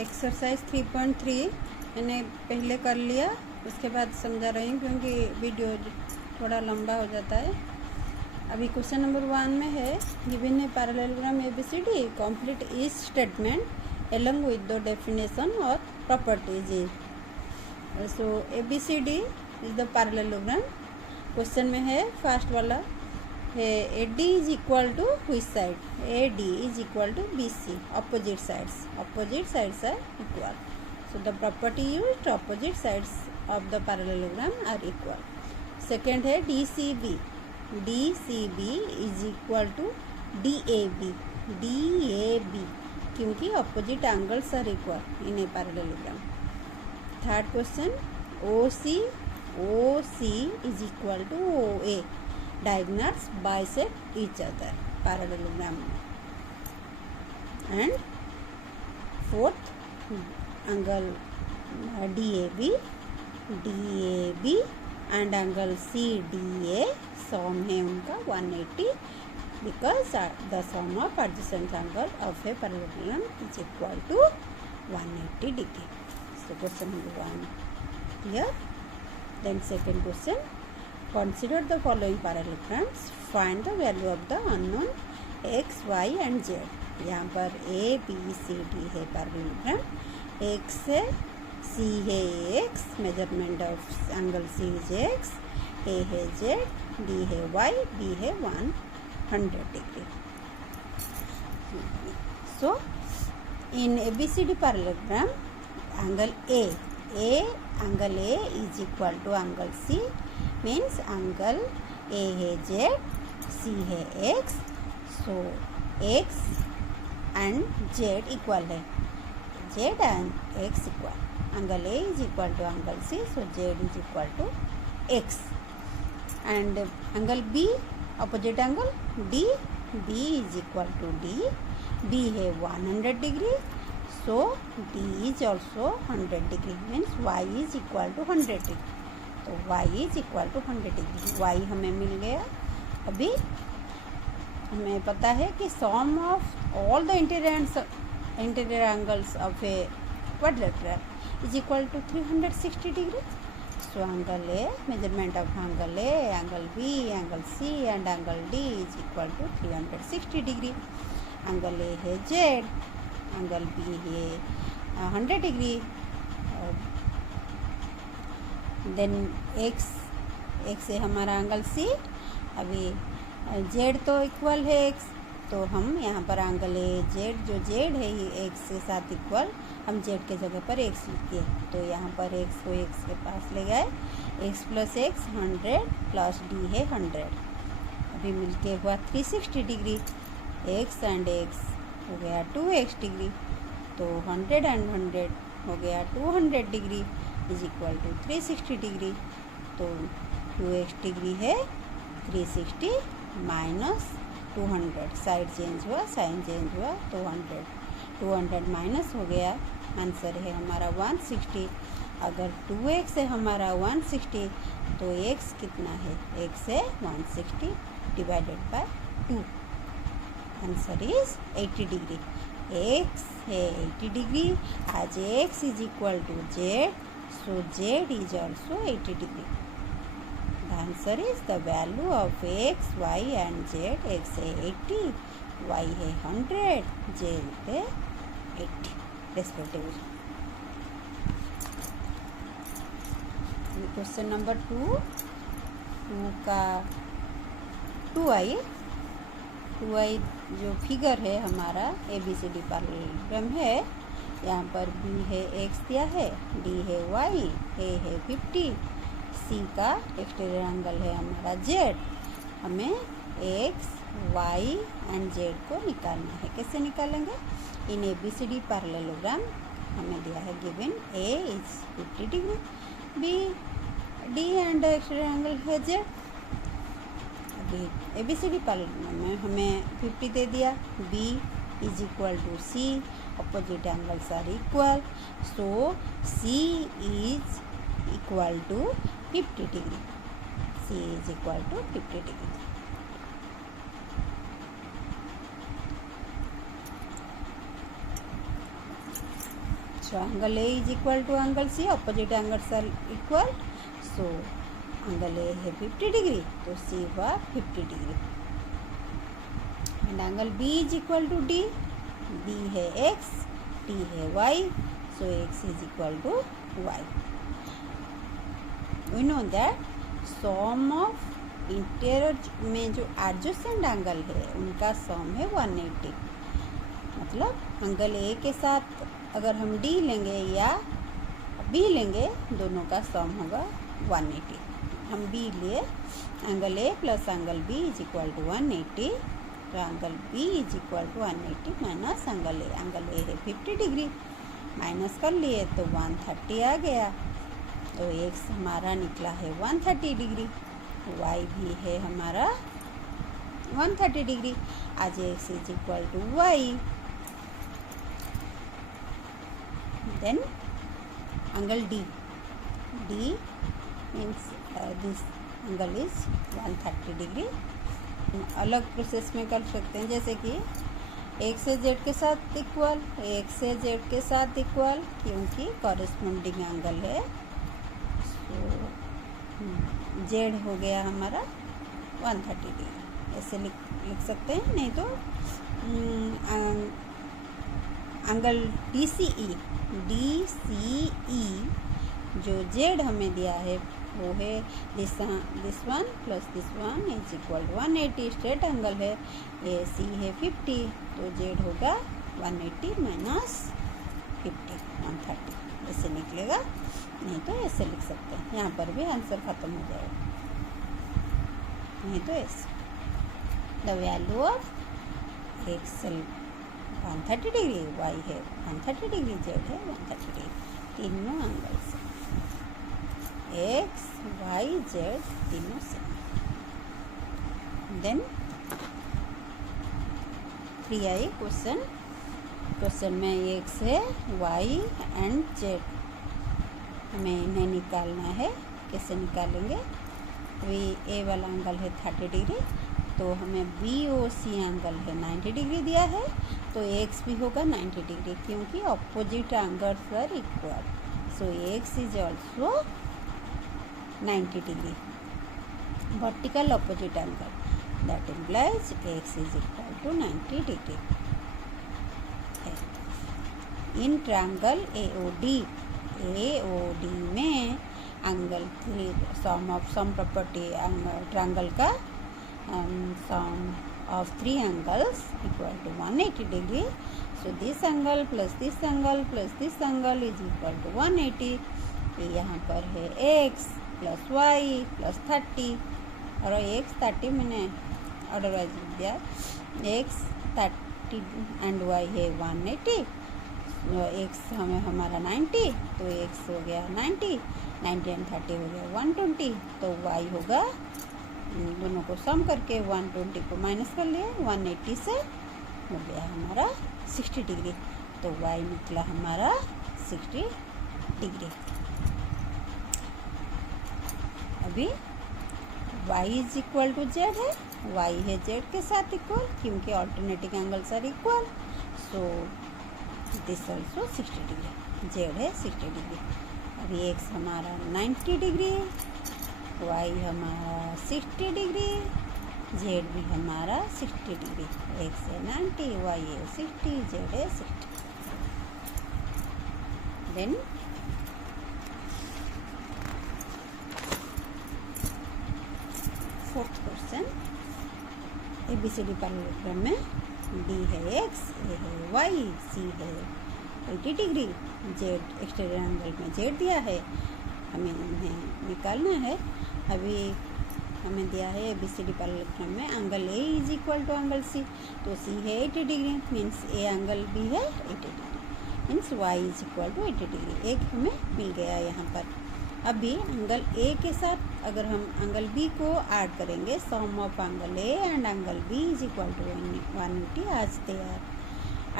Exercise 3.3 मैंने पहले कर लिया, उसके बाद समझा रही हूँ क्योंकि वीडियो थोड़ा लंबा हो जाता है। अभी क्वेश्चन नंबर 1 में है given a parallelogram ABCD complete each statement along with the definition और properties. So ABCD is the parallelogram. Question में है फर्स्ट वाला है AD is equal to which side? AD is equal to BC, opposite sides are equal. So the property used, opposite sides of the parallelogram are equal. Second है DCB is equal to DAB क्योंकि opposite angles are equal in a parallelogram. Third question OC is equal to OA. Diagonals bisect each other parallelogram. And fourth angle DAB and angle CDA सम है उनका 180 because the sum of adjacent angle of a parallelogram is equal to 180 degree. So question number 1 here. Then second question, consider the following parallelograms, find the value of the unknown x, y and z. यहाँ पर A B C D है parallelogram, x है, C है x, measurement of angle C is x, A है z, D है y, B है 100 degree. So in ABCD parallelogram angle angle A is equal to angle C, means angle A है z, C है x, so x and z equal है, z and x equal. Angle A is equal to angle C, so z is equal to x. And angle B, opposite angle B is equal to D. B है 100 degree, so D is also 100 degree, means y is equal to 100 degree. तो y is equal to 100 degree. y हमें मिल गया. अभी हमें पता है कि sum of all the interior angles of a quadrilateral is equal to 360 degree. So angle A, measurement of angle A, angle B, angle C and angle D is equal to 360 degree. Angle A है z, angle B है 100 degree. Then x है हमारा angle C. अभी Z तो equal है x, तो हम यहाँ पर एंगल ए जेड, जो जेड है ये एक्स के साथ इक्वल, हम जेड के जगह पर एक्स लिखिए. तो यहाँ पर एक्स को एक्स के पास ले गए, x plus x 100 plus D है 100. अभी मिलके हुआ 360 डिग्री. एक्स एंड एक्स हो गया 2x डिग्री, तो 100 एंड 100 हो गया 200 degree is equal to 360 degree. तो 2x डिग्री है 360 माइनस 200, साइड चेंज हुआ, साइन चेंज हुआ, तो 200 माइनस हो गया. आंसर है हमारा 160. अगर 2x है हमारा 160, तो x कितना है? x है 160 divided by 2. Answer is 80 degree. x है 80 डिग्री, आज x is equal to z, so z is also 80 degree. The answer is the value of x, y and z. x है 80, y है 100, z है 80 respectively. Question number 2 का 2i जो figure है हमारा ABCD parallelogram है. यहाँ पर B है x दिया है, D है y, A है 50, C का एक्सटीरियर एंगल है हमारा Z. हमें x, y एंड z को निकालना है. कैसे निकालेंगे? इन ABCD पैरेललोग्राम हमें दिया है given A is 50 degree, B D and exterior angle है Z. अभी ABCD पैरेललोग्राम में हमें 50 दे दिया. B is equal to C, opposite angles are equal, so C is equal to 50 degree. C is equal to 50 degree. So angle A is equal to angle C, opposite angles are equal. So angle A है 50 degree, तो C हुआ 50 degree. And angle B is equal to D, B है X, T है Y, so X is equal to Y. We know that sum of interior में जो adjacent angle है उनका सम है 180. मतलब एंगल ए के साथ अगर हम डी लेंगे या बी लेंगे, दोनों का सम होगा 180. हम बी लिए, angle A plus angle B is equal to 180. तो angle B is equal to 180 minus angle A. Angle A है 50 डिग्री, माइनस कर लिए तो 130 आ गया. तो एक्स हमारा निकला है 130 डिग्री, वाई भी है हमारा 130 degree. As x is equal to y. Then angle D, D means this angle is 130 degree. अलग प्रोसेस में कर सकते हैं, जैसे कि एक्स से जेड के साथ इक्वल, एक्स से जेड के साथ इक्वल, क्योंकि कॉरेस्पॉन्डिंग एंगल है. तो जेड हो गया हमारा 130 डिग्री, ऐसे लिख सकते हैं. नहीं तो एंगल डी सी ई जो जेड हमें दिया है वो है this one plus this one is equal to 180. Straight angle है, ए सी है 50, तो जेड होगा 180 माइनस 50, 130. ऐसे निकलेगा. नहीं तो ऐसे लिख सकते हैं, यहाँ पर भी आंसर खत्म हो जाएगा. नहीं तो ऐसे the value of x 130 degree, y है 130 डिग्री, जेड है 130 डिग्री. तीनों एंगल्स एक्स वाई जेड तीनों से. देन 3i क्वेश्चन में एक्स है, वाई एंड जेड, हमें इन्हें निकालना है. कैसे निकालेंगे? अभी ए वाला एंगल है 30 डिग्री, तो हमें बी ओ सी एंगल है 90 डिग्री दिया है, तो एक्स भी होगा 90 डिग्री, क्योंकि opposite angles are equal. So x is also 90 degree, vertical opposite angle. That implies x is equal to 90 degree. In triangle AOD में एंगल सम प्रॉपर्टी ट्रायंगल का sum of 3 angles equal to 180 degree. So this angle plus this angle plus this angle is equal to 180. यहाँ पर है x plus y plus 30, और x 30 मैंने otherwise लिख दिया. x 30 and y है 180. X हमें हमारा 90, तो एक्स हो गया 90 एंड 30 हो गया 120. तो वाई होगा, दोनों को सम करके 120 को माइनस कर लिए, 180 से हो गया हमारा 60 डिग्री. तो वाई निकला हमारा 60 डिग्री. अभी y is equal to z है, वाई है जेड के साथ इक्वल, क्योंकि alternating angles are equal. So this also 60 degree, z है 60 डिग्री. अभी एक्स हमारा 90 डिग्री, वाई हमारा 60 डिग्री, जेड भी हमारा 60 डिग्री. एक्स है 90, वाई है 60, जेड है 60. Then fourth question, ABCD parallelogram में डी है एक्स, ए है वाई, सी है 80 डिग्री, जेड एक्सटीरियर एंगल में जेड दिया है, हमें इन्हें निकालना है. अभी हमें दिया है ABCD पैरेललोग्राम में angle A is equal to angle C, तो सी है 80 डिग्री, मीन्स ए एंगल भी है 80 degree, means y is equal to 80 degree. एक हमें मिल गया यहाँ पर. अभी एंगल ए के साथ अगर हम एंगल बी को ऐड करेंगे, sum of angle A and angle B is equal to 180. As they are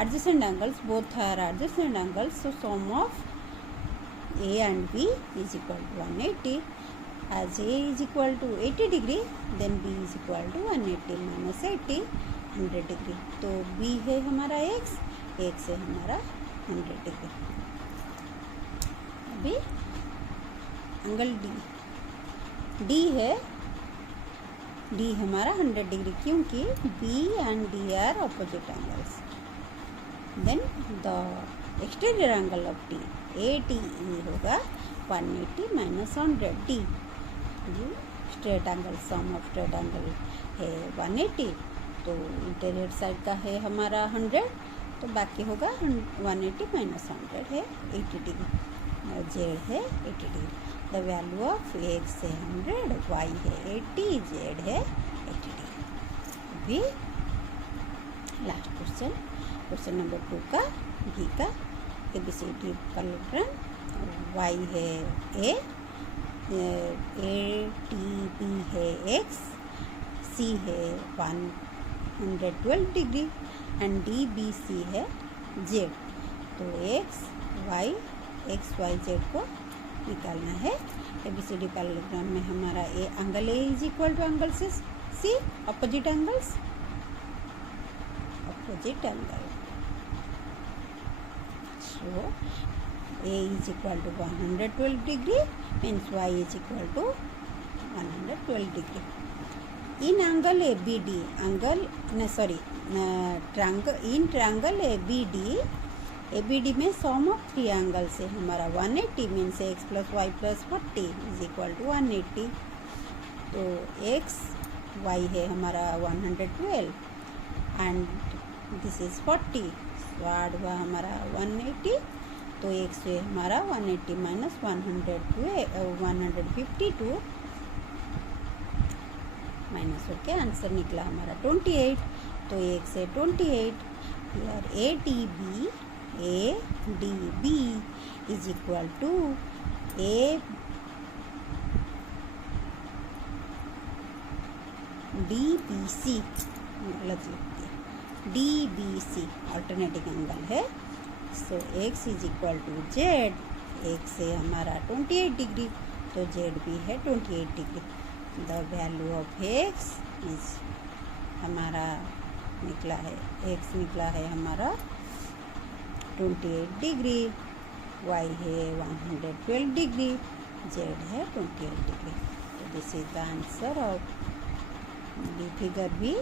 adjacent angles, both are adjacent angles, so sum of A and B is equal to 180. as a is equal to 80 degree, then b is equal to 180 minus 80, 100 degree. तो b है हमारा x है हमारा 100 degree. अभी angle D है, D हमारा 100 degree, क्योंकि B and D are opposite angles. Then the exterior angle of T A T E होगा 180 माइनस 100 D. Straight angle, sum of straight angle है 180, तो इंटीरियर साइड का है हमारा 100, तो बाकी होगा 180 माइनस 100 है 80 डिग्री, जेड है 80 degree. The value of x है 100, वाई है 80, जेड है 80 डिग्री। अभी लास्ट क्वेश्चन, क्वेश्चन नंबर 2 का भी का ABCD पैरालेलोग्राम। वाई है ए टी बी है एक्स, सी है 112 degree and D B C है जेड। तो एक्स वाई जेड को निकालना है। ABCD पैरालेलोग्राम में हमारा A angle A is equal to angle C, opposite angles, opposite angle. So A is equal to 112 degree means Y is equal to 112 degree. In angle ABD, triangle ABD में सम of 3 angles है हमारा 180 means x plus y plus 40 is equal to 180। तो x y है हमारा 112 and this is 40, तो add हुआ हमारा 180, तो x है हमारा 180 माइनस 152 माइनस होके आंसर निकला हमारा 28। तो x है 28, here A D B is equal to A D B C, गलत लिखती है, D B C alternating angle है। So x is equal to z, x है हमारा 28 डिग्री, तो जेड भी है 28 degree. The value of x is हमारा निकला है, x निकला है हमारा 28 डिग्री, y है 112 डिग्री, z है 28 डिग्री। तो this is the answer of the figure B.